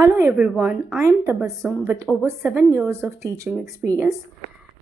Hello everyone, I am Tabassum with over 7 years of teaching experience.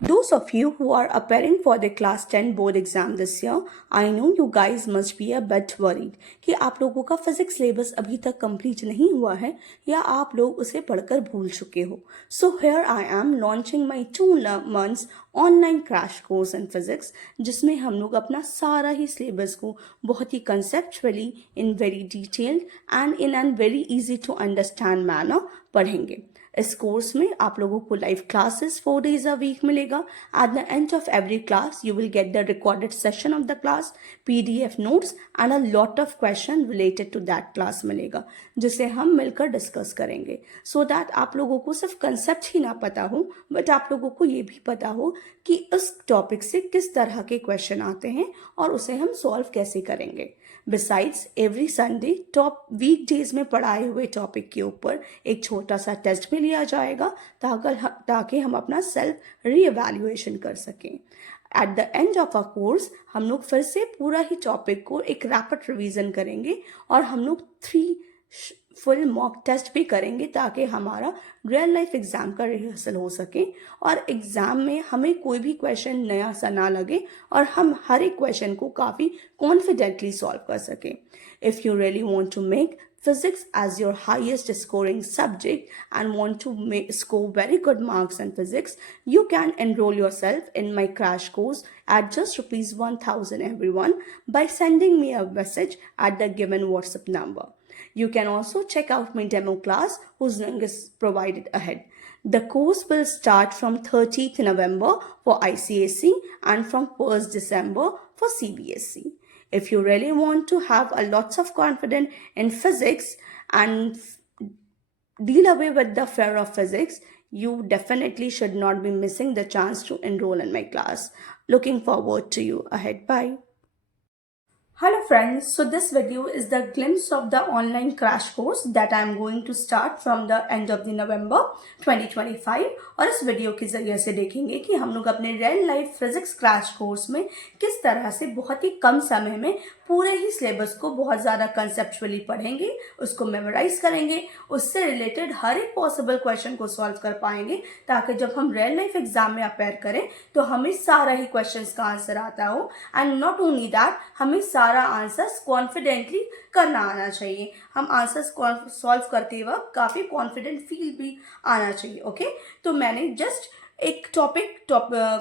Those of you who are preparing for the class 10 board exam this year, I know you guys must be a bit worried कि आप लोगों का physics syllabus अभी तक complete नहीं हुआ है या आप लोग उसे पढ़कर भूल चुके हो. So here I am launching my 2 months online crash course in physics जिसमें हम लोग अपना सारा ही सिलेबस को बहुत ही conceptually in very detailed and in an very easy to understand manner पढ़ेंगे. इस कोर्स में आप लोगों को live classes 4 days a week मिलेगा. At the end of every class you will get the recorded session of the class, PDF notes and a lot of question related to that class मिलेगा जिसे हम मिलकर discuss करेंगे so that आप लोगों को सिर्फ कंसेप्ट ही ना पता हो बट आप लोगों को ये भी पता हो कि इस टॉपिक से किस तरह के क्वेश्चन आते हैं और उसे हम सॉल्व कैसे करेंगे. Besides every Sunday top week days में पढ़ाए हुए टॉपिक के ऊपर एक छोटा सा टेस्ट भी लिया जाएगा ताकि हम अपना सेल्फ रीएवैल्यूएशन कर सकें. Eight the end of a course हम लोग फिर से पूरा ही टॉपिक को एक रैपिड रिवीजन करेंगे और हम लोग 3 फुल मॉक टेस्ट भी करेंगे ताकि हमारा रियल लाइफ एग्जाम का रिहर्सल हो सके और एग्जाम में हमें कोई भी क्वेश्चन नया सा ना लगे और हम हर एक क्वेश्चन को काफ़ी कॉन्फिडेंटली सॉल्व कर सकें. If you really want to make physics as your highest scoring subject and want to score very good marks in physics, you can enroll yourself in my crash course at just ₹1,000 everyone by sending me a message at the given WhatsApp number. You can also check out my demo class whose link is provided ahead. The course will start from 30th November for ICSE and from 1st December for CBSE. If you really want to have a lots of confidence in physics and deal away with the fear of physics, you definitely should not be missing the chance to enroll in my class. Looking forward to you ahead. Bye. Hello friends, so this video is the glimpse of the online crash course that I am going to start from the end of the November 2025 और इस video के जरिए से देखेंगे कि हम लोग अपने real life physics crash course में किस तरह से बहुत ही कम समय में पूरे ही सिलेबस को बहुत ज़्यादा कंसेप्चुअली पढ़ेंगे, उसको मेमोराइज करेंगे, उससे रिलेटेड हर एक पॉसिबल क्वेश्चन को सॉल्व कर पाएंगे ताकि जब हम रियल लाइफ एग्जाम में अपेयर करें तो हमें सारा ही क्वेश्चन का आंसर आता हो. एंड नॉट ओनली दैट, हमें सारा आंसर्स कॉन्फिडेंटली करना आना चाहिए. हम आंसर्स सॉल्व करते वक्त काफ़ी कॉन्फिडेंट फील भी आना चाहिए. ओके, तो मैंने जस्ट एक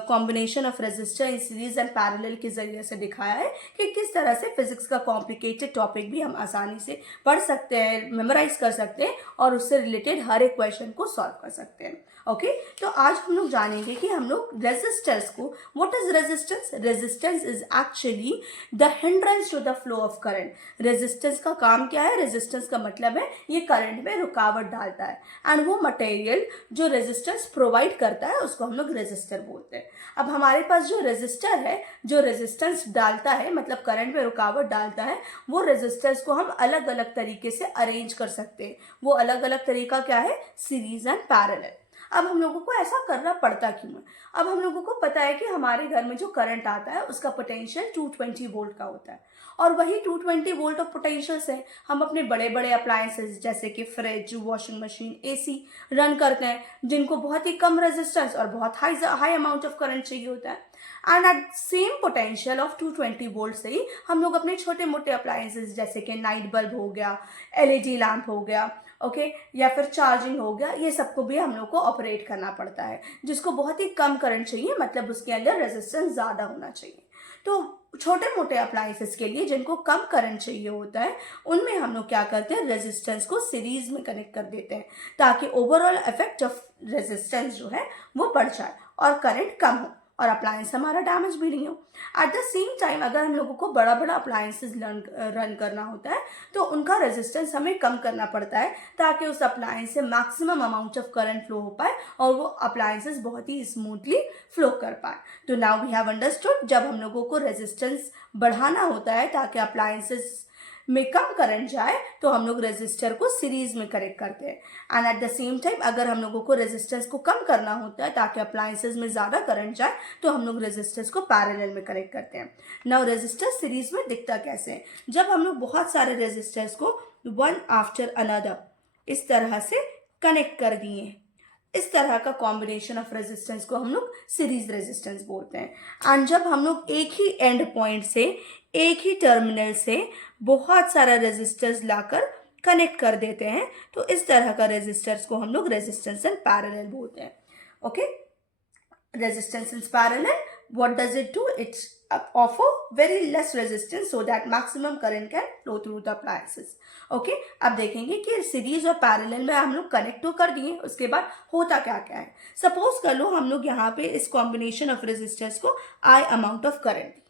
combination of resistor in series and parallel के जरिए से दिखाया है कि किस तरह से फिजिक्स का कॉम्प्लिकेटेड टॉपिक भी हम आसानी से पढ़ सकते हैं, मेमोराइज कर सकते हैं और उससे रिलेटेड हर एक क्वेश्चन को सॉल्व कर सकते हैं. ओके, तो आज हम लोग जानेंगे कि हम लोग रेजिस्टेंस को, what is resistance? Resistance is actually the hindrance to the flow of current. Resistance का काम क्या है? रेजिस्टेंस का मतलब है ये करंट में रुकावट डालता है एंड वो मटेरियल जो रेजिस्टेंस प्रोवाइड करता है उसको हम लोग रेजिस्टर बोलते हैं. अब हमारे पास जो रेजिस्टर है, जो रेजिस्टेंस डालता है मतलब करंट में रुकावट डालता है, वो रेजिस्टेंस को हम अलग अलग तरीके से अरेंज कर सकते हैं. वो अलग अलग तरीका क्या है? Series and parallel. अब हम लोगों को ऐसा करना पड़ता क्यों है? अब हम लोगों को पता है कि हमारे घर में जो करंट आता है उसका पोटेंशियल 220 वोल्ट का होता है और वही 220 वोल्ट ऑफ पोटेंशियल से हम अपने बड़े बड़े अप्लायंसेस जैसे कि fridge, washing machine, AC run करते हैं जिनको बहुत ही कम रेजिस्टेंस और बहुत हाई अमाउंट ऑफ करंट चाहिए होता है. And at same potential of 220 volt से ही हम लोग अपने छोटे मोटे अप्लायंसेस जैसे कि नाइट बल्ब हो गया, LED लैम्प हो गया, ओके, या फिर चार्जिंग हो गया, ये सबको भी हम लोग को ऑपरेट करना पड़ता है जिसको बहुत ही कम करंट चाहिए, मतलब उसके अंदर रेजिस्टेंस ज़्यादा होना चाहिए. तो छोटे मोटे अप्लायंसेस के लिए जिनको कम करंट चाहिए होता है उनमें हम लोग क्या करते हैं? रेजिस्टेंस को सीरीज में कनेक्ट कर देते हैं ताकि ओवरऑल इफेक्ट ऑफ रेजिस्टेंस जो है वो बढ़ जाए और करंट कम हो और अप्लायंस हमारा डैमेज भी नहीं हो. एट द सेम टाइम अगर हम लोगों को बड़ा बड़ा अप्लायंसेस रन करना होता है तो उनका रेजिस्टेंस हमें कम करना पड़ता है ताकि उस अप्लायंस से maximum amount of current flow हो पाए और वो अप्लायंसेस बहुत ही स्मूथली फ्लो कर पाए. तो नाउ वी हैव अंडरस्टूड, जब हम लोगों को रेजिस्टेंस बढ़ाना होता है ताकि अप्लायंसेस में कम करंट जाए तो हम लोग रेजिस्टर को सीरीज में कनेक्ट करते हैं. And at the same time अगर हम लोगों को रेजिस्टेंस को कम करना होता है ताकि अप्लायंसेस में ज़्यादा करंट जाए तो हम लोग रेजिस्टर्स को पैरेलल में कनेक्ट करते हैं. नाउ रेजिस्टर सीरीज में दिखता कैसे है? जब हम लोग बहुत सारे रेजिस्टर्स को वन आफ्टर अनदर इस तरह से कनेक्ट कर दिए। इस तरह का कॉम्बिनेशन ऑफ रेजिस्टेंस को हम लोग सीरीज रेजिस्टेंस बोलते हैं। एंड जब हम लोग एक ही एंड पॉइंट से, एक ही टर्मिनल से बहुत सारा रेजिस्टेंस लाकर कनेक्ट कर देते हैं तो इस तरह का रेजिस्टेंस को हम लोग रेजिस्टेंस इन पैरेलल बोलते हैं। Okay, resistance in parallel, what does it do? It offer very less resistance so that maximum current can flow through the appliances. Okay, अब देखेंगे कि सीरीज और पैरेलल में हम लोग कनेक्ट तो कर दिए, उसके बाद होता क्या क्या है। सपोज कर लो हम लोग यहाँ पे इस कॉम्बिनेशन ऑफ रेजिस्टेंस को I अमाउंट ऑफ करंट दी।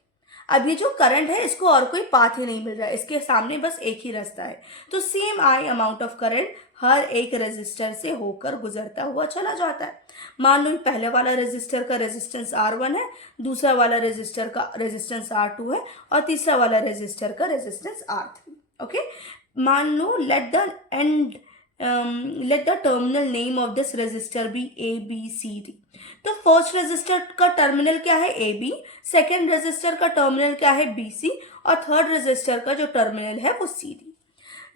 अब ये जो करंट है इसको और कोई पाथ ही नहीं मिल रहा है, इसके सामने बस एक ही रास्ता है, तो same I amount of current हर एक रेजिस्टर से होकर गुजरता हुआ चला जाता है। मान लो पहले वाला रेजिस्टर का रेजिस्टेंस R1 है, दूसरा वाला रेजिस्टर का रेजिस्टेंस R2 है और तीसरा वाला रेजिस्टर का रेजिस्टेंस R3। ओके, मान लो let the terminal name of this resistor be ABCD। तो फर्स्ट रेजिस्टर का टर्मिनल क्या है AB, सेकेंड रेजिस्टर का टर्मिनल क्या है BC और थर्ड रेजिस्टर का जो टर्मिनल है वो CD।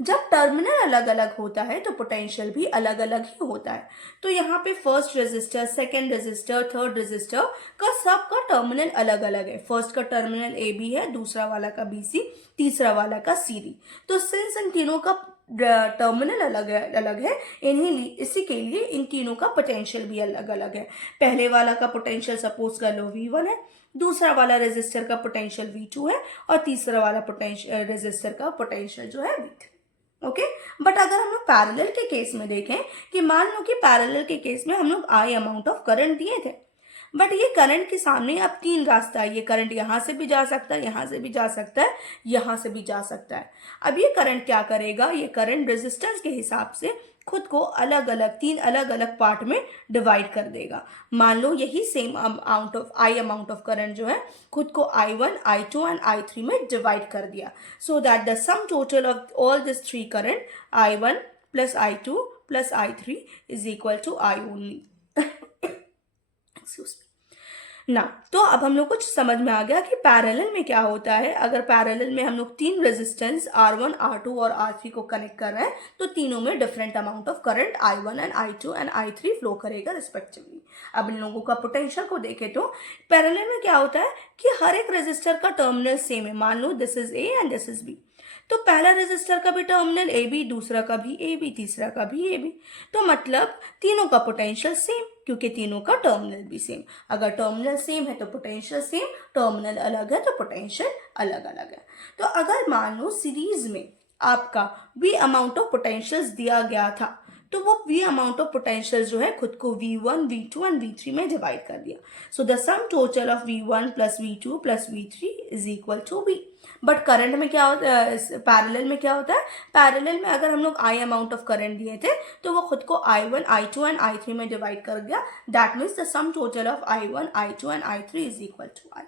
जब टर्मिनल अलग अलग होता है तो पोटेंशियल भी अलग अलग ही होता है। तो यहाँ पे first resistor, second resistor, third resistor का सबका टर्मिनल अलग अलग है। फर्स्ट का टर्मिनल AB है, दूसरा वाला का BC, तीसरा वाला का CD। तो सिंस इन तीनों का टर्मिनल अलग है इसी के लिए इन तीनों का पोटेंशियल भी अलग अलग है। पहले वाला का पोटेंशियल सपोज कर लो V1 है, दूसरा वाला रेजिस्टर का पोटेंशियल V2 है और तीसरा वाला रेजिस्टर का पोटेंशियल जो है V3। ओके, बट अगर हम लोग पैरेलल के केस में देखें कि मान लो कि पैरेलल के केस में हम लोग I अमाउंट ऑफ करंट दिए थे, बट ये करंट के सामने अब तीन रास्ता है। ये करंट यहाँ से भी जा सकता है, यहाँ से भी जा सकता है, यहाँ से भी जा सकता है। अब ये करंट क्या करेगा, ये करंट रेजिस्टेंस के हिसाब से खुद को अलग अलग तीन अलग अलग पार्ट में डिवाइड कर देगा। मान लो यही same amount of I amount of current जो है खुद को I1, I2 एंड I3 में डिवाइड कर दिया, so that the sum total of all this three current I1 plus I2 plus I3 is equal to I only. Excuse ना, तो अब हम लोग कुछ समझ में आ गया कि पैरेलल में क्या होता है। अगर पैरेलल में हम लोग तीन रेजिस्टेंस R1, R2 और R3 को कनेक्ट कर रहे हैं तो तीनों में different amount of current I1 and I2 and I3 flow करेगा रिस्पेक्टिवली। अब इन लोगों का पोटेंशियल को देखें तो पैरेलल में क्या होता है कि हर एक रेजिस्टर का टर्मिनल सेम है। मान लो this is A and this is B, तो पहला रेजिस्टर का भी टर्मिनल AB, दूसरा का भी AB, तीसरा का भी AB, तो मतलब तीनों का पोटेंशियल सेम, क्योंकि तीनों का टर्मिनल भी सेम। अगर टर्मिनल सेम है तो पोटेंशियल सेम, टर्मिनल अलग है तो पोटेंशियल अलग अलग है। तो अगर मान लो सीरीज में आपका V अमाउंट ऑफ पोटेंशियल्स दिया गया था तो वो V अमाउंट ऑफ पोटेंशियल जो है खुद को V1, V2 एंड V3 में डिवाइड कर दिया। So the sum total of V1 plus V2 plus V3 is equal to V। But current में क्या होता है, पैरेलल में क्या होता है, पैरेलल में अगर हम लोग I अमाउंट ऑफ करंट दिए थे तो वो खुद को I1, I2 एंड I3 में डिवाइड कर दिया। That means the sum total of I1, I2 and I3 is equal to I।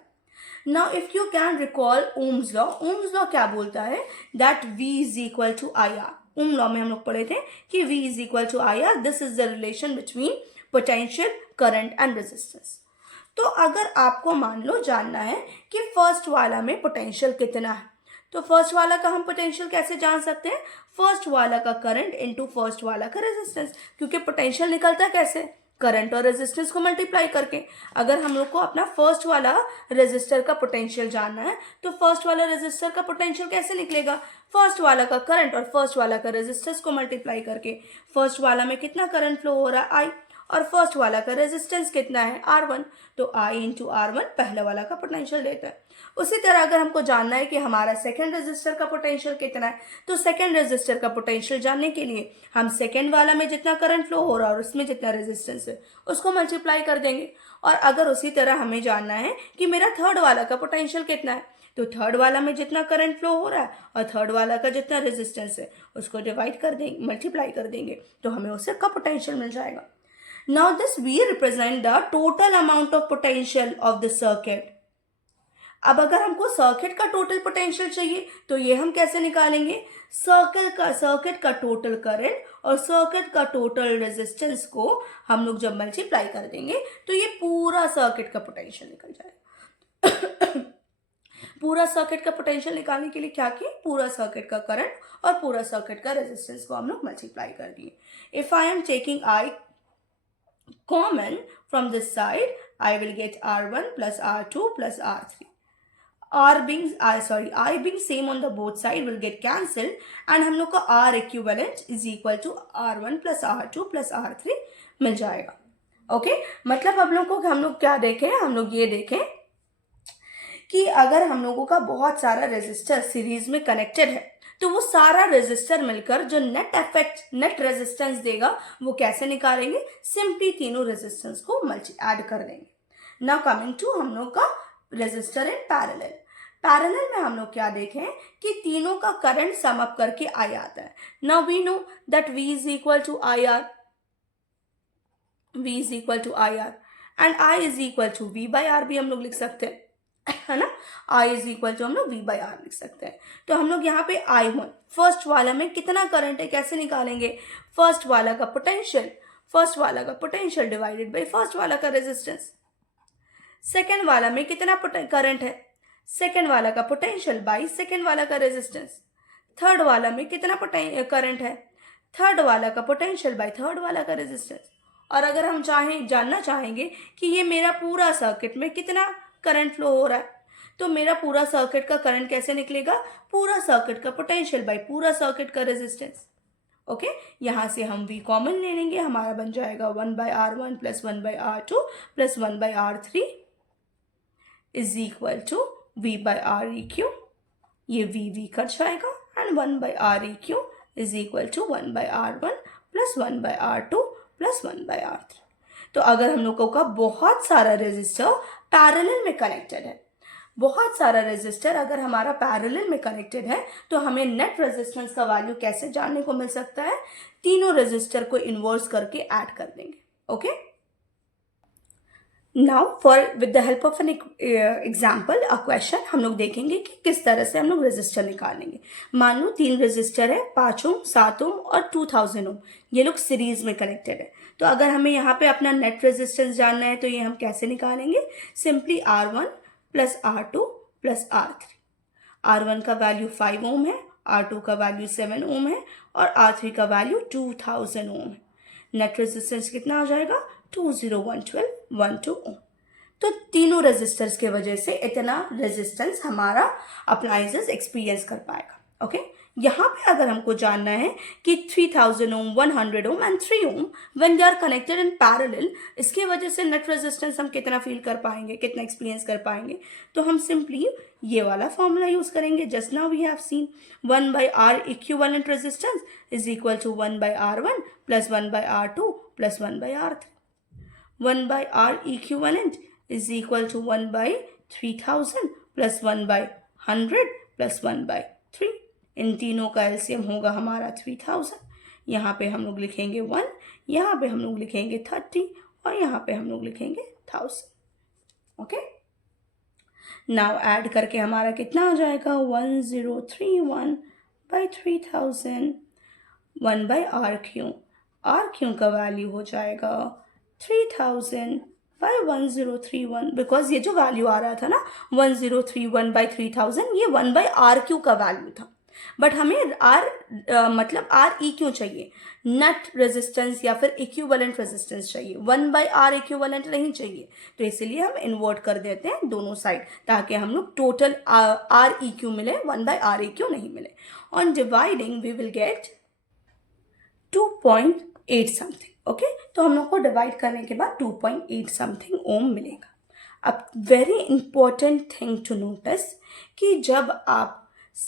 Now if you can recall Ohm's law क्या बोलता है, that V is equal to IR। Ohm law में हम लोग पढ़े थे कि V is equal to IR, this is the relation between potential, current and resistance। तो अगर आपको मान लो जानना है कि फर्स्ट वाला में पोटेंशियल कितना है, तो फर्स्ट वाला का हम पोटेंशियल कैसे जान सकते हैं, फर्स्ट वाला का करंट इनटू फर्स्ट वाला का रेजिस्टेंस, क्योंकि पोटेंशियल निकलता है कैसे, करंट और रेजिस्टेंस को मल्टीप्लाई करके। अगर हम लोग को अपना फर्स्ट वाला रेजिस्टर का पोटेंशियल जानना है तो फर्स्ट वाला रेजिस्टर का पोटेंशियल कैसे निकलेगा, फर्स्ट वाला का करंट और फर्स्ट वाला का रेजिस्टेंस को मल्टीप्लाई करके। फर्स्ट वाला में कितना करंट फ्लो हो रहा है I, और फर्स्ट वाला का रेजिस्टेंस कितना है R1, तो I इंटू R1 पहले वाला का पोटेंशियल देता है। उसी तरह अगर हमको जानना है कि हमारा सेकेंड रेजिस्टर का पोटेंशियल कितना है, तो सेकेंड रेजिस्टर का पोटेंशियल जानने के लिए हम सेकेंड वाला में जितना करंट फ्लो हो रहा है और उसमें जितना रेजिस्टेंस है उसको मल्टीप्लाई कर देंगे। और अगर उसी तरह हमें जानना है कि मेरा थर्ड वाला का पोटेंशियल कितना है, तो थर्ड वाला में जितना करंट फ्लो हो रहा है और थर्ड वाला का जितना रेजिस्टेंस है उसको डिवाइड कर देंगे, मल्टीप्लाई कर देंगे, तो हमें उससे का पोटेंशियल मिल जाएगा। Now this V represent the total amount of potential of the circuit। अब अगर हमको सर्किट का टोटल पोटेंशियल चाहिए तो ये हम कैसे निकालेंगे, सर्किट का टोटल करंट और सर्किट का टोटल रेजिस्टेंस को हम लोग जब मल्टीप्लाई कर देंगे तो ये पूरा सर्किट का पोटेंशियल निकल जाएगा। पूरा सर्किट का पोटेंशियल निकालने के लिए क्या किए, पूरा सर्किट का करंट और पूरा सर्किट का रेजिस्टेंस को हम लोग मल्टीप्लाई कर दिए. If I am taking I common from this side, I will get R1 plus R2 plus R3. I being same on the both side will get cancelled and हम लोग का R equivalent is equal to R1 plus R2 plus R3 मिल जाएगा. Okay मतलब हम लोग क्या देखें, हम लोग ये देखें कि अगर हम लोगों का बहुत सारा रेजिस्टर सीरीज में कनेक्टेड है तो वो सारा रेजिस्टर मिलकर जो नेट रेजिस्टेंस देगा वो कैसे निकालेंगे, सिंपली तीनों रेजिस्टेंस को ऐड कर देंगे. नाउ कमिंग टू हम लोग का रेजिस्टर इन पैरेलल में हम लोग क्या देखें कि तीनों का करंट सम अप करके I आता है. Now we know that V is equal to IR, V is equal to IR and I is equal to V by R भी हम लोग लिख सकते हैं, है ना. I इज इक्वल टू हम लोग V बाई R लिख सकते हैं. तो हम लोग यहाँ पे I1 फर्स्ट वाला में कितना करंट है कैसे निकालेंगे, फर्स्ट वाला का पोटेंशियल डिवाइडेड बाई फर्स्ट वाला का रेजिस्टेंस. सेकेंड वाला में कितना करंट है, सेकेंड वाला का पोटेंशियल बाई सेकेंड वाला का रेजिस्टेंस. थर्ड वाला में कितना करंट है, थर्ड वाला का पोटेंशियल बाई थर्ड वाला का रेजिस्टेंस. और अगर हम जानना चाहेंगे कि ये मेरा पूरा सर्किट में कितना करंट फ्लो हो रहा है, तो मेरा पूरा सर्किट का करंट कैसे निकलेगा, पूरा सर्किट का पोटेंशियल बाई पूरा सर्किट का रेजिस्टेंस. ओके यहाँ से हम V कॉमन ले लेंगे, हमारा बन जाएगा 1/R1 plus 1/R2 plus 1/R3 is equal to V by R EQ. ये V कट जाएगा and 1/R EQ is equal to 1/R1 plus 1/R2 plus 1/R3. तो अगर हम लोगों का बहुत सारा रेजिस्टर पैरेलल में कनेक्टेड है, बहुत सारा रेजिस्टर अगर हमारा पैरेलल में कनेक्टेड है तो हमें नेट रेजिस्टेंस का वैल्यू कैसे जानने को मिल सकता है, तीनों रेजिस्टर को इन्वर्स करके ऐड कर देंगे. Okay now with the help of an example a question हम लोग देखेंगे कि किस तरह से हम लोग रेजिस्टर निकालेंगे. मान लो 3 रेजिस्टर है, 5 ओम, 7 ओम और 2000 ओम, ये लोग सीरीज में कनेक्टेड है. तो अगर हमें यहाँ पे अपना नेट रेजिस्टेंस जानना है तो ये हम कैसे निकालेंगे, simply R1 plus R2 plus R3. R1 का वैल्यू 5 ओम है, R2 का वैल्यू 7 ओम है और R3 का वैल्यू 2000 ओम है. नेट रेजिस्टेंस कितना आ जाएगा, 20112 ओम. तो तीनों रेजिस्टर्स के वजह से इतना रेजिस्टेंस हमारा अप्लायंसेस एक्सपीरियंस कर पाएगा. ओके यहाँ पे अगर हमको जानना है कि 3000 ohm, 100 ohm and 3 ohm when they are connected in parallel, इसके वजह से नेट रेजिस्टेंस हम कितना फील कर पाएंगे, कितना एक्सपीरियंस कर पाएंगे, तो हम सिंपली ये वाला फॉर्मूला यूज करेंगे. Just now we have seen 1/R equivalent resistance is equal to 1/R1 plus 1/R2 plus 1/R3. 1/R equivalent is equal to 1/3000 plus 1/100 plus 1/3. इन तीनों का एलसीएम होगा हमारा 3000. यहाँ पे हम लोग लिखेंगे 1, यहाँ पे हम लोग लिखेंगे 30 और यहाँ पे हम लोग लिखेंगे 1000. ओके नाउ ऐड करके हमारा कितना आ जाएगा, 1031/3000 1/RQ. RQ का वैल्यू हो जाएगा 3000/1031, बिकॉज ये जो वैल्यू आ रहा था ना 1031/3000, ये 1/RQ का वैल्यू था. बट हमें मतलब REQ चाहिए, नेट रेजिस्टेंस या फिर इक्विवेलेंट रेजिस्टेंस चाहिए, 1/R इक्विवेलेंट नहीं चाहिए. तो इसलिए हम इन्वर्ट कर देते हैं दोनों साइड ताकि हम लोग टोटल REQ मिले, 1/REQ नहीं मिले. On dividing we will get 2.8 something. Okay तो हम लोग को डिवाइड करने के बाद 2.8 समथिंग ओम मिलेगा. अब very important thing to notice कि जब आप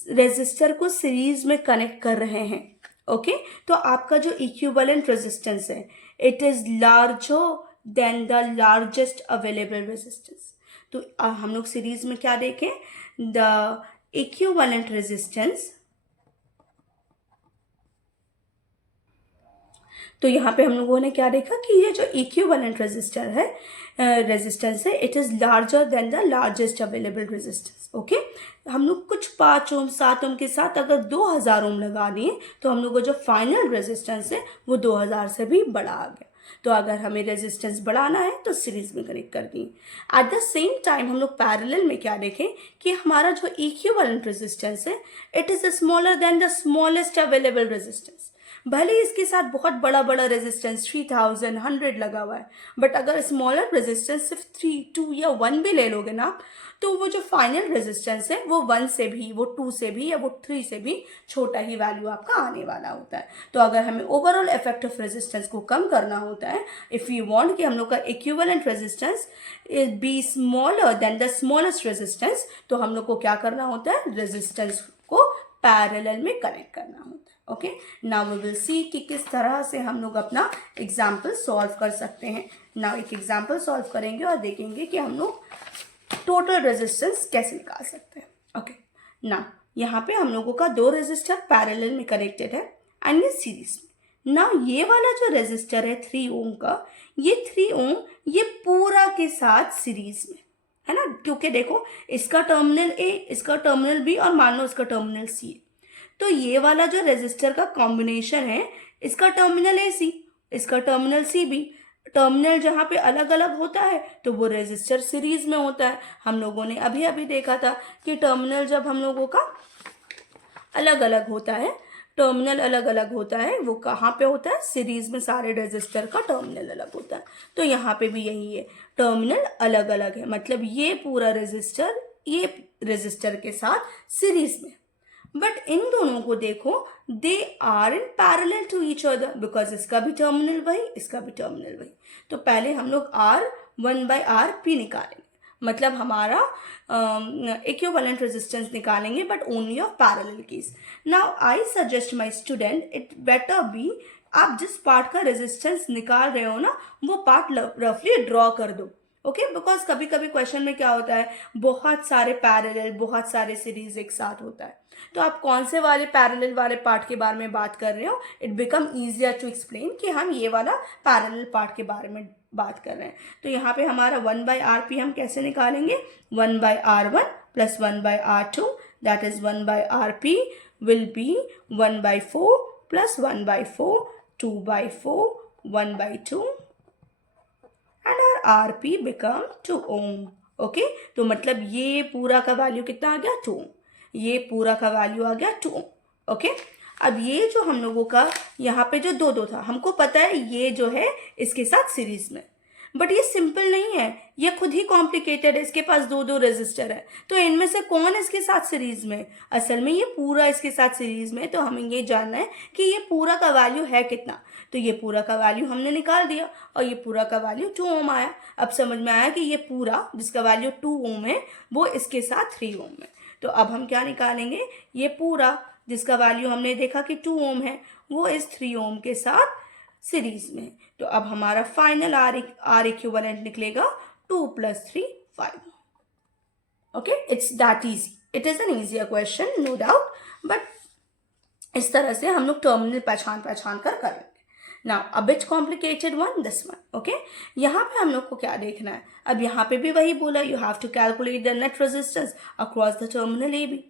रेजिस्टर को सीरीज में कनेक्ट कर रहे हैं, ओके तो आपका जो इक्विवेलेंट रेजिस्टेंस है it is larger than the largest available resistance. तो हम लोग सीरीज में क्या देखें, द इक्विवेलेंट रेजिस्टेंस. तो यहाँ पे हम लोगों ने क्या देखा कि ये जो इक्विवेलेंट रेजिस्टेंस है it is larger than the largest available resistance. Okay हम लोग कुछ 5 ओम 7 ओम के साथ अगर 2000 ओम लगा दिए तो हम लोग को जो फाइनल रेजिस्टेंस है वो 2000 से भी बड़ा आ गया. तो अगर हमें रेजिस्टेंस बढ़ाना है तो सीरीज में कनेक्ट कर दी। एट द सेम टाइम हम लोग पैरेलल में क्या देखें कि हमारा जो इक्विवेलेंट रेजिस्टेंस है it is smaller than the smallest available resistance. भले ही इसके साथ बहुत बड़ा बड़ा रेजिस्टेंस 3000 100 लगा हुआ है, बट अगर स्मॉलर रेजिस्टेंस सिर्फ 3 2 या 1 भी ले लोगे ना, तो वो जो फाइनल रेजिस्टेंस है वो 1 से भी, वो 2 से भी या वो 3 से भी छोटा ही वैल्यू आपका आने वाला होता है। तो अगर हमें ओवरऑल इफेक्ट ऑफ रेजिस्टेंस को कम करना होता है, इफ यू वांट कि हम लोग का equivalent resistance is be smaller than the smallest resistance, तो हम लोग को क्या करना होता है, रेजिस्टेंस को पैरेलल में कनेक्ट करना होता है। Okay, now we will see कि किस तरह से हम लोग अपना एग्जाम्पल सॉल्व कर सकते हैं। नाउ एक एग्जाम्पल सॉल्व करेंगे और देखेंगे कि हम लोग टोटल रेजिस्टेंस कैसे निकाल सकते हैं। ओके, ना यहाँ पे हम लोगों का 2 रेजिस्टर पैरेलल में कनेक्टेड है एंड ये सीरीज में। ना ये वाला जो रेजिस्टर है 3 ओम का, ये 3 ओम ये पूरा के साथ सीरीज में है ना, क्योंकि देखो इसका टर्मिनल ए, इसका टर्मिनल बी और मान लो इसका टर्मिनल सी है, तो ये वाला जो रेजिस्टर का कॉम्बिनेशन है इसका टर्मिनल ए सी, इसका टर्मिनल सी बी। टर्मिनल जहाँ पे अलग अलग होता है तो वो रेजिस्टर सीरीज में होता है। हम लोगों ने अभी अभी देखा था कि टर्मिनल जब हम लोगों का अलग अलग होता है, टर्मिनल अलग अलग होता है, वो कहाँ पे होता है, सीरीज में सारे रेजिस्टर का टर्मिनल अलग होता है। तो यहाँ पे भी यही है, टर्मिनल अलग अलग है, मतलब ये पूरा रेजिस्टर ये रेजिस्टर के साथ सीरीज में। बट इन दोनों को देखो, they are in parallel to each other, because इसका भी टर्मिनल वही, इसका भी टर्मिनल वही। तो पहले हम लोग R1/RP निकालेंगे, मतलब हमारा इक्विवेलेंट रेजिस्टेंस निकालेंगे, but only of parallel case. Now I suggest my student it better be, आप जिस पार्ट का रेजिस्टेंस निकाल रहे हो ना, वो पार्ट रफली ड्रॉ कर दो। ओके, बिकॉज कभी कभी क्वेश्चन में क्या होता है, बहुत सारे पैरेलल बहुत सारे सीरीज एक साथ होता है, तो आप कौन से वाले पैरेलल वाले पार्ट के बारे में बात कर रहे हो, it become easier to explain कि हम ये वाला पैरेलल पार्ट के बारे में बात कर रहे हैं। तो यहाँ पे हमारा 1/RP हम कैसे निकालेंगे, 1/R1 plus 1/R2, that is 1/RP will be 1/4 plus 1/4, 2/4, 1/2 and our RP become 2 ohm। Okay, तो मतलब ये पूरा का वैल्यू कितना आ गया, 2 ohm, ये पूरा का वैल्यू आ गया 2 ohm। ओके, अब ये जो हम लोगों का यहाँ पे जो 2 था, हमको पता है ये जो है इसके साथ सीरीज में, बट ये सिंपल नहीं है, ये खुद ही कॉम्प्लिकेटेड है, इसके पास 2 रेजिस्टर है, तो इनमें से कौन इसके साथ सीरीज में, असल में ये पूरा इसके साथ सीरीज में। तो हमें ये जानना है कि ये पूरा का वैल्यू है कितना, तो ये पूरा का वैल्यू हमने निकाल दिया और ये पूरा का वैल्यू 2 ओम आया। अब समझ में आया कि ये पूरा जिसका वैल्यू 2 ओम है वो इसके साथ 3 ओम है। तो अब हम क्या निकालेंगे, ये पूरा जिसका वैल्यू हमने देखा कि 2 ओम है वो इस 3 ओम के साथ सीरीज में। तो अब हमारा फाइनल आर इक्विवेलेंट निकलेगा 2 + 3 5। Okay, it's that easy, it is an easier question no doubt, but इस तरह से हम लोग टर्मिनल पहचान कर करेंगे। Now a bit complicated one, this one. Okay, यहाँ पे हम लोग को क्या देखना है, अब यहाँ पे भी वही बोला, you have to calculate the net resistance across the terminal A B.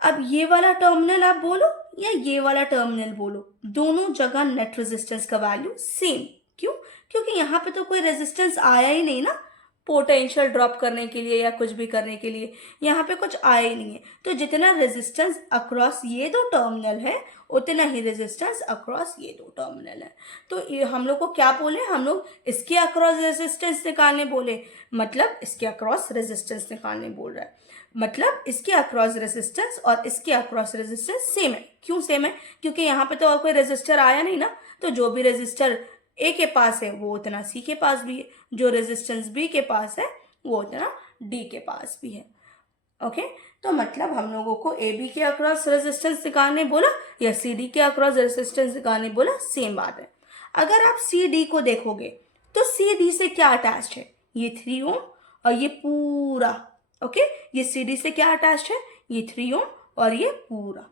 अब ये वाला टर्मिनल आप बोलो या ये वाला टर्मिनल बोलो, दोनों जगह नेट रेजिस्टेंस का वैल्यू सेम। क्यों, क्योंकि यहाँ पे तो कोई रेजिस्टेंस आया ही नहीं ना, पोटेंशियल ड्रॉप करने के लिए या कुछ भी करने के लिए यहाँ पे कुछ आया ही नहीं है। तो जितना रेजिस्टेंस अक्रॉस ये 2 टर्मिनल है उतना ही रेजिस्टेंस अक्रॉस ये 2 टर्मिनल है। तो ये हम लोग को क्या बोले, हम लोग इसके अक्रॉस रेजिस्टेंस निकालने बोले, मतलब इसके अक्रॉस रेजिस्टेंस निकालने बोल रहा है, मतलब इसके अक्रॉस रेजिस्टेंस और इसके अक्रॉस रेजिस्टेंस सेम है। क्यों सेम है, क्योंकि यहाँ पे तो और कोई रेजिस्टर आया नहीं ना, तो जो भी रेजिस्टर ए के पास है वो उतना सी के पास भी है, जो रेजिस्टेंस बी के पास है वो उतना डी के पास भी है। ओके, तो मतलब हम लोगों को ए बी के अक्रॉस रेजिस्टेंस निकालने बोला या सी डी के अक्रॉस रेजिस्टेंस निकालने बोला, सेम बात है। अगर आप सी डी को देखोगे तो सी डी से क्या अटैच्ड है, ये 3 ओम और ये पूरा। ओके, ये सी डी से क्या अटैच्ड है, ये 3 ओम और ये पूरा।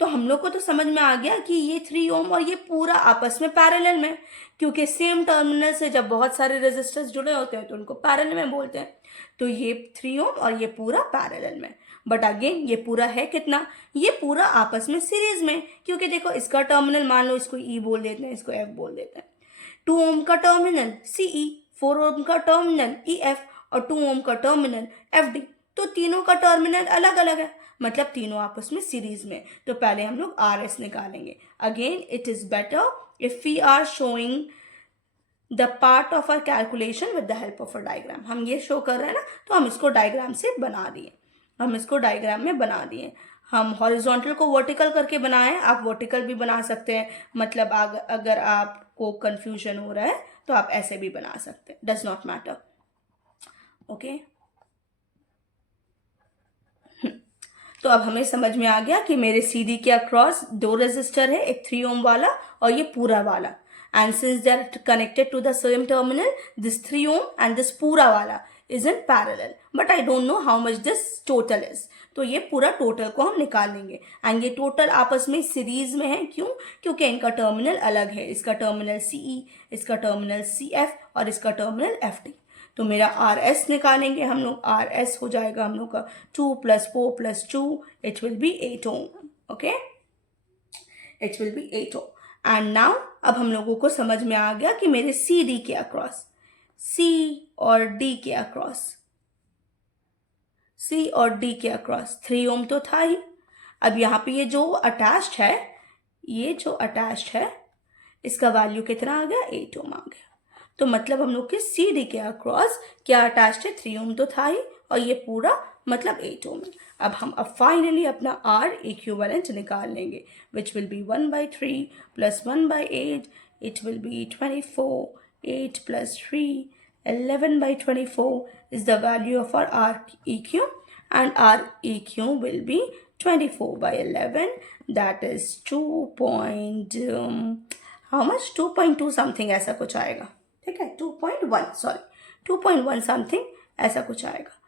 तो हम लोग को तो समझ में आ गया कि ये 3 ओम और ये पूरा आपस में पैरेलल में, क्योंकि सेम टर्मिनल से जब बहुत सारे रेजिस्टेंस जुड़े होते हैं तो उनको पैरेलल में बोलते हैं। तो ये 3 ओम और ये पूरा पैरेलल में, बट अगेन ये पूरा है कितना, ये पूरा आपस में सीरीज में, क्योंकि देखो इसका टर्मिनल मान लो इसको ई बोल देते हैं, इसको एफ बोल देते हैं। 2 ओम का टर्मिनल CE, 4 ओम का टर्मिनल EF और 2 ओम का टर्मिनल FD। तो तीनों का टर्मिनल अलग अलग है, मतलब तीनों आपस में सीरीज में। तो पहले हम लोग RS निकालेंगे। Again it is better if we are showing the part of our calculation with the help of a diagram. हम ये शो कर रहे हैं ना, तो हम इसको डायग्राम से बना दिए, हम इसको डायग्राम में बना दिए। हम हॉरिजॉन्टल को वर्टिकल करके बनाए, आप वर्टिकल भी बना सकते हैं, मतलब अगर आपको कंफ्यूजन हो रहा है तो आप ऐसे भी बना सकते हैं, डज नॉट मैटर। ओके, तो अब हमें समझ में आ गया कि मेरे CD के अक्रॉस 2 रेजिस्टर है, एक 3 ओम वाला और ये पूरा वाला। And since they are connected to the same terminal, this 3 ohm and this पूरा वाला is in parallel, but I don't know how much this total is. तो ये पूरा टोटल को हम निकाल लेंगे। एंड ये टोटल आपस में सीरीज में है, क्यों? क्योंकि इनका टर्मिनल अलग है, इसका टर्मिनल CE, इसका टर्मिनल CF और इसका टर्मिनल FD। तो मेरा RS निकालेंगे हम लोग, RS हो जाएगा हम लोग का 2 + 4 + 2, it will be 8 ohm. Okay, it will be 8 ohm. And now अब हम लोगों को समझ में आ गया कि मेरे CD के अक्रॉस, C और D के अक्रॉस, C और D के अक्रॉस 3 ओम तो था ही। अब यहाँ पे ये जो अटैच्ड है, ये जो अटैच्ड है, इसका वैल्यू कितना आ गया? 8 ओम आ गया। तो मतलब हम लोग के CD के अक्रॉस क्या अटैच्ड है? 3 ओम तो था ही, और ये पूरा मतलब 8 ओम। अब फाइनली अपना R इक्विवेलेंट निकाल लेंगे, which will be 1/3 + 1/8, it will B 24, 8 + 3, 11/24 is the value of our REQ, and REQ will be 24/11, that is how much? 2.2 something ऐसा कुछ आएगा, ठीक है, 2.1, सॉरी 2.1 समथिंग ऐसा कुछ आएगा,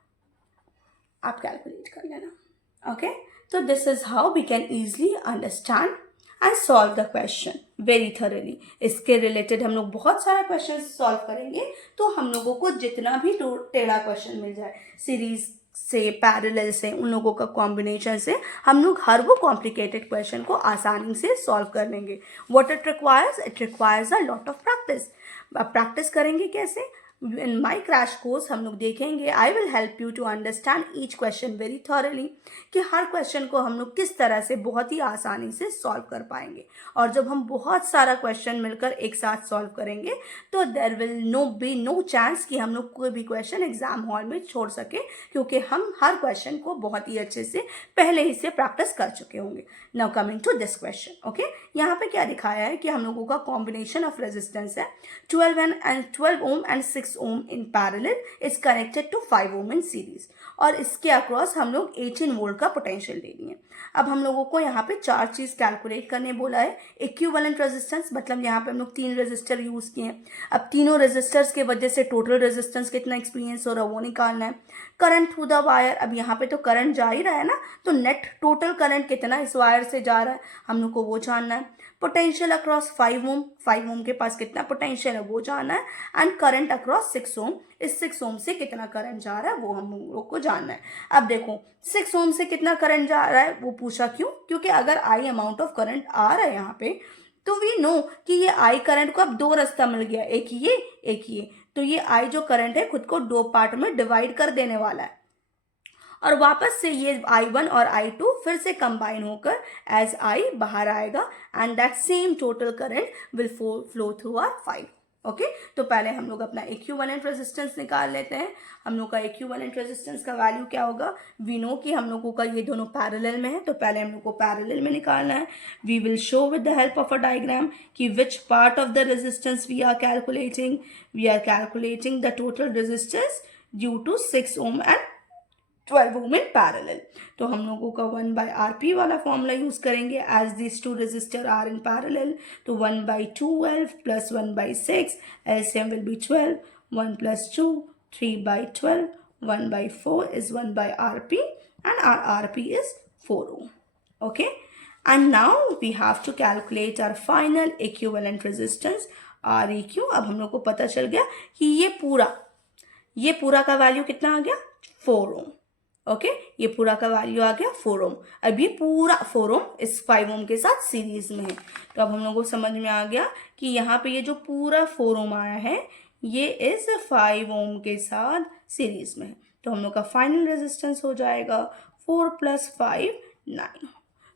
आप कैलकुलेट कर लेना। ओके, तो this is how we can easily understand and solve the question very thoroughly. इसके रिलेटेड हम लोग बहुत सारा क्वेश्चन सॉल्व करेंगे, तो हम लोगों को जितना भी टेढ़ा क्वेश्चन मिल जाए, सीरीज से, पैरेलल से, उन लोगों का कॉम्बिनेशन से, हम लोग हर वो कॉम्प्लिकेटेड क्वेश्चन को आसानी से सॉल्व कर लेंगे। What it requires a lot of practice. अब प्रैक्टिस करेंगे कैसे? इन माई क्रैश कोर्स हम लोग देखेंगे, I will help you to understand each question very thoroughly, कि हर क्वेश्चन को हम लोग किस तरह से बहुत ही आसानी से सॉल्व कर पाएंगे। और जब हम बहुत सारा क्वेश्चन मिलकर एक साथ सॉल्व करेंगे, तो there will be no chance कि हम लोग कोई भी क्वेश्चन एग्जाम हॉल में छोड़ सके, क्योंकि हम हर क्वेश्चन को बहुत ही अच्छे से पहले ही से प्रैक्टिस कर चुके होंगे। Now coming to this question. Okay, यहाँ पे क्या दिखाया है कि हम लोगों का कॉम्बिनेशन ऑफ रेजिस्टेंस है 12 ohm and 6 ohm in parallel is connected to 5 ohm in series, और इसके अक्रॉस हम लोग 18 वोल्ट का पोटेंशियल ले लिए। अब हम लोगों को यहाँ पे 4 चीज़ कैलकुलेट करने बोला है। इक्विवेलेंट रेजिस्टेंस, मतलब यहाँ पे हम लोग 3 रेजिस्टर यूज़ किए हैं। अब तीनों रेजिस्टर्स के वजह से टोटल रेजिस्टेंस कितना एक्सपीरियंस हो रहा है वो निकालना है। करंट थ्रू द वायर, अब यहाँ पे तो करंट जा ही रहा है ना, तो नेट टोटल करंट कितना इस वायर से जा रहा है हम लोग को वो जानना है। पोटेंशियल अक्रॉस 5 ओम, 5 ओम के पास कितना पोटेंशियल है वो जानना है। एंड करंट अक्रॉस 6 ओम, इस 6 ओम से कितना करंट जा रहा है वो हम लोग को जानना है। अब देखो 6 ओम से कितना करंट जा रहा है वो पूछा, क्यों? क्योंकि अगर आई अमाउंट ऑफ करंट आ रहा है यहाँ पे, तो वी नो कि ये आई करंट को अब 2 रास्ता मिल गया, एक ये एक ये, तो ये आई जो करंट है खुद को 2 पार्ट में डिवाइड कर देने वाला है, और वापस से ये I1 और I2 फिर से कंबाइन होकर एज I बाहर आएगा, and that same total current will flow through R 5। Okay, तो पहले हम लोग अपना इक्विवेलेंट रेजिस्टेंस निकाल लेते हैं। हम लोग का इक्विवेलेंट रेजिस्टेंस का वैल्यू क्या होगा? वी नो कि हम लोगों का ये दोनों पैरेलल में है, तो पहले हम लोग को पैरेलल में निकालना है। We will show with the help of a diagram कि which part of the resistance we are calculating. We are calculating the total resistance due to 6 ohm and 12 ohm in parallel. तो हम लोगों का 1/RP वाला formula use करेंगे, as this 2 resistor are in parallel. तो 1/12 + 1/6, LCM will be 12, 1 + 2, 3/12, 1/4 is 1/RP, and our RP is 4 ohm. Okay, and now we have to calculate our final equivalent resistance REQ। अब हम लोग को पता चल गया कि ये पूरा का वैल्यू कितना आ गया? 4 ओम। ओके, ये पूरा का वैल्यू आ गया 4 ओम। अब ये पूरा 4 ओम इस 5 ओम के साथ सीरीज में है। तो अब हम लोग को समझ में आ गया कि यहाँ पे ये जो पूरा 4 ओम आया है ये इस 5 ओम के साथ सीरीज में है। तो हम लोग का फाइनल रेजिस्टेंस हो जाएगा 4 + 5 9।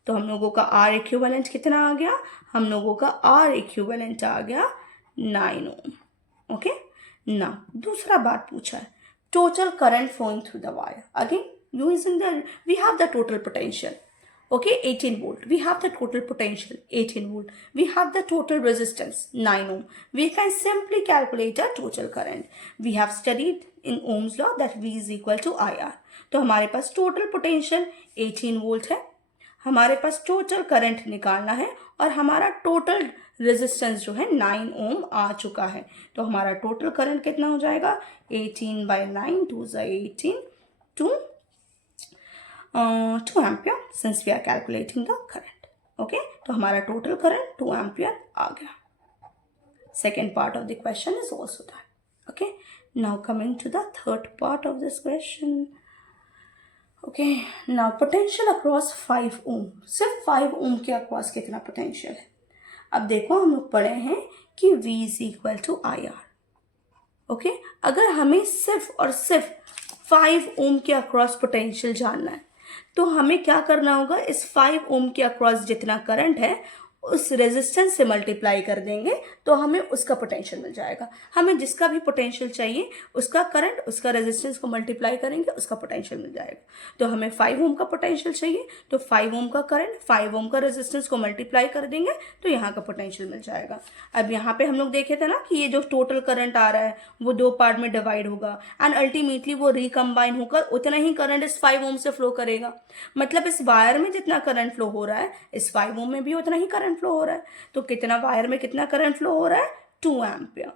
तो हम लोगों का आर इक्विवेलेंट कितना आ गया? हम लोगों का आर इक्विवेलेंट आ गया 9 ओम। ओके, ना दूसरा बात पूछा है, total current flowing through the wire. Again, we have the total potential. Okay, 18 volt. We have the total potential 18 volt. We have the total resistance 9 ohm. We can simply calculate the total current. We have studied in Ohm's law that V is equal to IR. तो हमारे पास total potential 18 volt है, हमारे पास total current निकालना है और हमारा total resistance जो है 9 ओम आ चुका है। तो हमारा टोटल करंट कितना हो जाएगा? 18/9 2 × 18 2 ampere since we are calculating the current. Okay, तो हमारा टोटल करंट 2 एम्पियर आ गया। Second part of the question is also that. Okay, now coming to the third part of this question. Okay, now potential across 5 ohm. सिर्फ 5 ओम के across कितना potential है? अब देखो, हम लोग पढ़े हैं कि V is equal to IR। Okay, अगर हमें सिर्फ और सिर्फ 5 ओम के अक्रॉस पोटेंशियल जानना है तो हमें क्या करना होगा? इस 5 ओम के अक्रॉस जितना करंट है उस रेजिस्टेंस से मल्टीप्लाई कर देंगे तो हमें उसका पोटेंशियल मिल जाएगा। हमें जिसका भी पोटेंशियल चाहिए उसका करंट उसका रेजिस्टेंस को मल्टीप्लाई करेंगे उसका पोटेंशियल मिल जाएगा। तो हमें 5 ओम का पोटेंशियल चाहिए तो 5 ओम का करंट 5 ओम का रेजिस्टेंस को मल्टीप्लाई कर देंगे तो यहाँ का पोटेंशियल मिल जाएगा। अब यहाँ पे हम लोग देखे थे ना कि ये जो टोटल करंट आ रहा है वो 2 पार्ट में डिवाइड होगा एंड अल्टीमेटली वो रिकम्बाइन होकर उतना ही करंट इस 5 ओम से फ्लो करेगा। मतलब इस वायर में जितना करंट फ्लो हो रहा है इस 5 ओम में भी उतना ही करंट फ्लो हो रहा है। तो कितना वायर में कितना करंट फ्लो हो रहा है? 2 एम्पियर।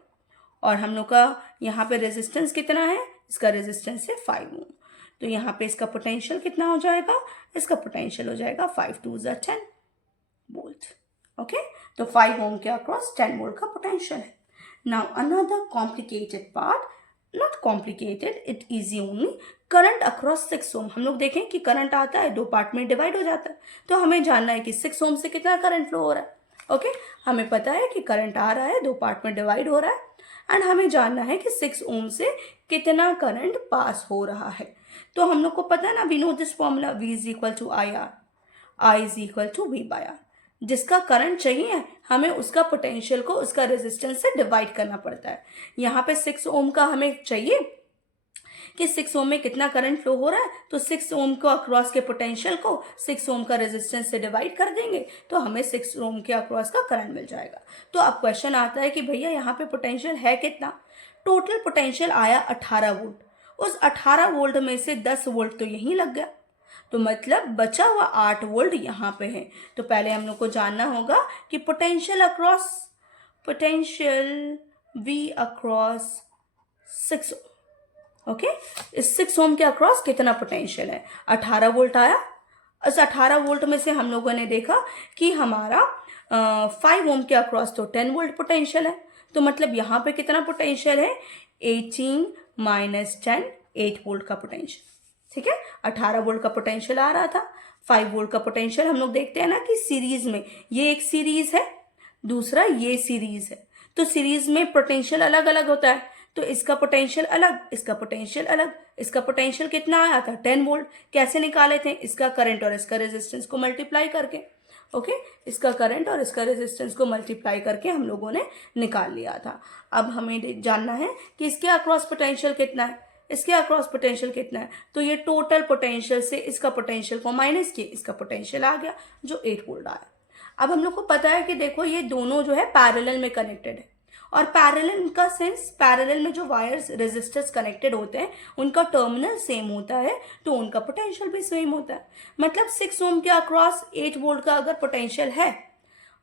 और हम लोग का यहाँ पे रेजिस्टेंस कितना है? इसका रेजिस्टेंस है 5 ओम। तो यहाँ पे इसका पोटेंशियल कितना हो जाएगा? इसका पोटेंशियल हो जाएगा 5 × 2 = 10 वोल्ट। ओके, तो 5 ओम के अक्रॉस 10 वोल्ट का पोटेंशियल है। Now another complicated part, not complicated, it easy only, current across 6 ओम। हम लोग देखें कि करंट आता है 2 पार्ट में डिवाइड हो जाता है तो हमें जानना है कि 6 ओम से कितना करंट फ्लो हो रहा है। ओके, हमें पता है कि करंट आ रहा है 2 पार्ट में डिवाइड हो रहा है एंड हमें जानना है कि 6 ओम से कितना करंट पास हो रहा है। तो हम लोग को पता है ना, we know this formula, V is equal to IR, I is equal to V/R। जिसका करंट चाहिए हमें उसका पोटेंशियल को उसका रेजिस्टेंस से डिवाइड करना पड़ता है। यहाँ पे 6 ओम का हमें चाहिए कि 6 ओम में कितना करंट फ्लो हो रहा है तो 6 ओम को अक्रॉस के पोटेंशियल को 6 ओम का रेजिस्टेंस से डिवाइड कर देंगे तो हमें 6 ओम के अक्रॉस का करंट मिल जाएगा। तो अब क्वेश्चन आता है कि भैया यहाँ पे पोटेंशियल है कितना? टोटल पोटेंशियल आया 18 वोल्ट। उस 18 वोल्ट में से 10 वोल्ट तो यहीं लग गया तो मतलब बचा हुआ 8 वोल्ट यहाँ पे है। तो पहले हम लोग को जानना होगा कि पोटेंशियल V अक्रॉस 6 ओम। ओके, इस 6 ओम के अक्रॉस कितना पोटेंशियल है? 18 वोल्ट आया। इस 18 वोल्ट में से हम लोगों ने देखा कि हमारा 5 ओम के अक्रॉस तो 10 वोल्ट पोटेंशियल है। तो मतलब यहाँ पे कितना पोटेंशियल है? 18 - 10 8 वोल्ट का पोटेंशियल। ठीक है, 18 वोल्ट का पोटेंशियल आ रहा था। 5 वोल्ट का पोटेंशियल हम लोग देखते हैं ना कि सीरीज में ये एक सीरीज है, दूसरा ये सीरीज है। तो सीरीज में पोटेंशियल अलग अलग होता है तो इसका पोटेंशियल अलग, इसका पोटेंशियल अलग। इसका पोटेंशियल कितना आया था? 10 वोल्ट। कैसे निकाले थे? इसका करंट और इसका रेजिस्टेंस को मल्टीप्लाई करके। ओके, इसका करंट और इसका रेजिस्टेंस को मल्टीप्लाई करके हम लोगों ने निकाल लिया था। अब हमें जानना है कि इसके अक्रॉस पोटेंशियल कितना है, इसके अक्रॉस पोटेंशियल कितना है। तो ये टोटल पोटेंशियल से इसका पोटेंशियल को माइनस किए, इसका पोटेंशियल आ गया जो 8 वोल्ट आया। अब हम लोग को पता है कि देखो ये दोनों जो है पैरेलल में कनेक्टेड है और पैरेलल का सेंस, पैरेलल में जो वायर्स रेजिस्टर्स कनेक्टेड होते हैं उनका टर्मिनल सेम होता है तो उनका पोटेंशियल भी सेम होता है। मतलब 6 ओम के अक्रॉस 8 वोल्ट का अगर पोटेंशियल है,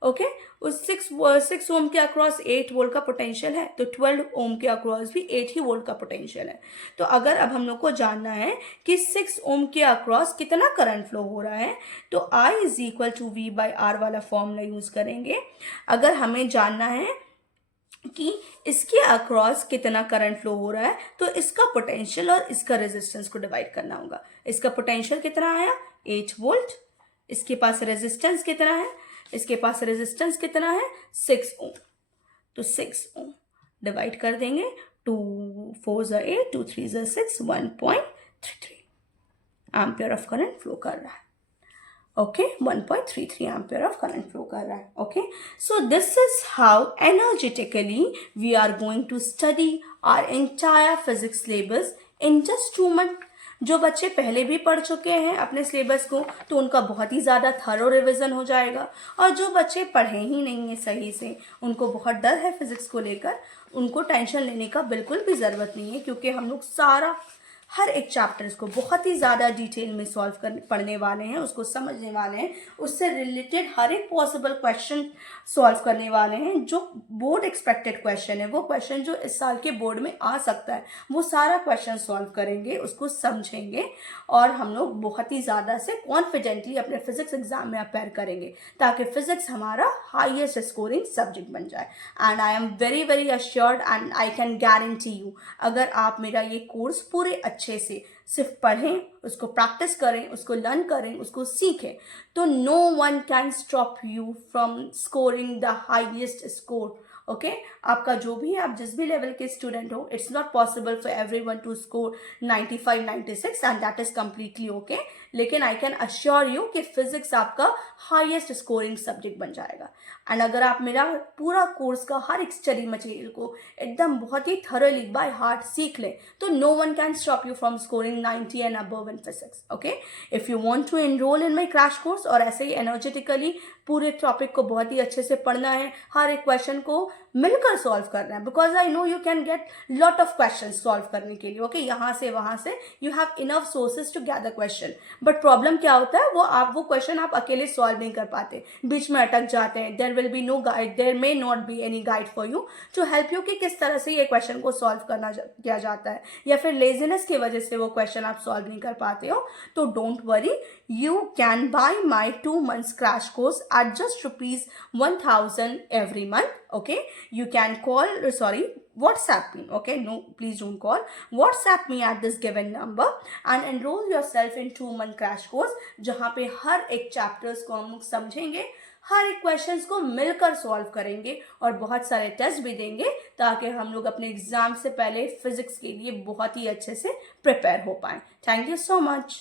ओके, उस 6 ओम के अक्रॉस 8 वोल्ट का पोटेंशियल है तो 12 ओम के अक्रॉस भी 8 ही वोल्ट का पोटेंशियल है। तो अगर अब हम लोग को जानना है कि 6 ओम के अक्रॉस कितना करंट फ्लो हो रहा है तो I is equal to V/R वाला फॉर्मूला यूज करेंगे। अगर हमें जानना है कि इसके अक्रॉस कितना करंट फ्लो हो रहा है, तो इसका पोटेंशियल और इसका रेजिस्टेंस को डिवाइड करना होगा। इसका पोटेंशियल कितना आया 8 वोल्ट, इसके पास रेजिस्टेंस कितना है, इसके पास रेजिस्टेंस कितना है 6 ओम, तो 6 ओम डिवाइड कर देंगे, 2 4 ज़ा 8, 2 3 ज़ा 6, 1.33 एम्पियर ऑफ करंट फ्लो कर रहा है। Okay 1.33 ampere of current flow कर रहा है। Okay, so this is how energetically we are going to study our entire physics syllabus in just 2 month. जो बच्चे पहले भी पढ़ चुके हैं अपने सिलेबस को, तो उनका बहुत ही ज़्यादा थरो रिवीजन हो जाएगा, और जो बच्चे पढ़े ही नहीं हैं सही से, उनको बहुत डर है फिजिक्स को लेकर, उनको टेंशन लेने का बिल्कुल भी ज़रूरत नहीं है, क्योंकि हम लोग हर एक चैप्टर्स को बहुत ही ज़्यादा डिटेल में पढ़ने वाले हैं, उसको समझने वाले हैं, उससे रिलेटेड हर एक पॉसिबल क्वेश्चन सॉल्व करने वाले हैं। जो बोर्ड एक्सपेक्टेड क्वेश्चन है, वो क्वेश्चन जो इस साल के बोर्ड में आ सकता है, वो सारा क्वेश्चन सॉल्व करेंगे, उसको समझेंगे, और हम लोग बहुत ही ज़्यादा से कॉन्फिडेंटली अपने फिजिक्स एग्जाम में अपेयर करेंगे, ताकि फिजिक्स हमारा हाईएस्ट स्कोरिंग सब्जेक्ट बन जाए। And I am very very assured and I can guarantee you, अगर आप मेरा ये कोर्स पूरे अच्छे से सिर्फ पढ़ें, उसको प्रैक्टिस करें, उसको लर्न करें, उसको सीखें, तो no one can stop you from scoring the highest score. Okay, आपका जो भी है, आप जिस भी लेवल के स्टूडेंट हो, it's not possible for everyone to score 95 96 and that is completely okay, लेकिन आई कैन अश्योर यू कि फिजिक्स आपका हाईएस्ट स्कोरिंग सब्जेक्ट बन जाएगा। एंड अगर आप मेरा पूरा कोर्स का हर एक स्टडी मटेरियल को एकदम बहुत ही थरोली बाय हार्ट सीख लें, तो no one can stop you from scoring 90 and above in physics. Okay, if you want to enroll in my crash course, और ऐसे ही एनर्जेटिकली पूरे टॉपिक को बहुत ही अच्छे से पढ़ना है, हर एक क्वेश्चन को मिलकर सॉल्व करना है, because I know you can get lot of question solve करने के लिए। ओके, यहाँ से वहां से you have enough sources to gather question, but problem क्या होता है, वो क्वेश्चन आप अकेले सॉल्व नहीं कर पाते, बीच में अटक जाते हैं। There will be no guide, there may not be any guide for you to help you कि किस तरह से ये क्वेश्चन को सॉल्व किया जाता है, या फिर लेजीनेस की वजह से वो क्वेश्चन आप सॉल्व नहीं कर पाते हो, तो don't worry, you can buy my 2 months crash course at just ₹1000 every month. Okay, you can WhatsApp me. Okay, no, please don't call, WhatsApp me at this given number and enroll yourself in 2-month crash course, जहाँ पे हर एक chapters को हम लोग समझेंगे, हर एक questions को मिलकर सॉल्व करेंगे, और बहुत सारे टेस्ट भी देंगे, ताकि हम लोग अपने एग्जाम से पहले फिजिक्स के लिए बहुत ही अच्छे से प्रिपेयर हो पाएं। Thank you so much.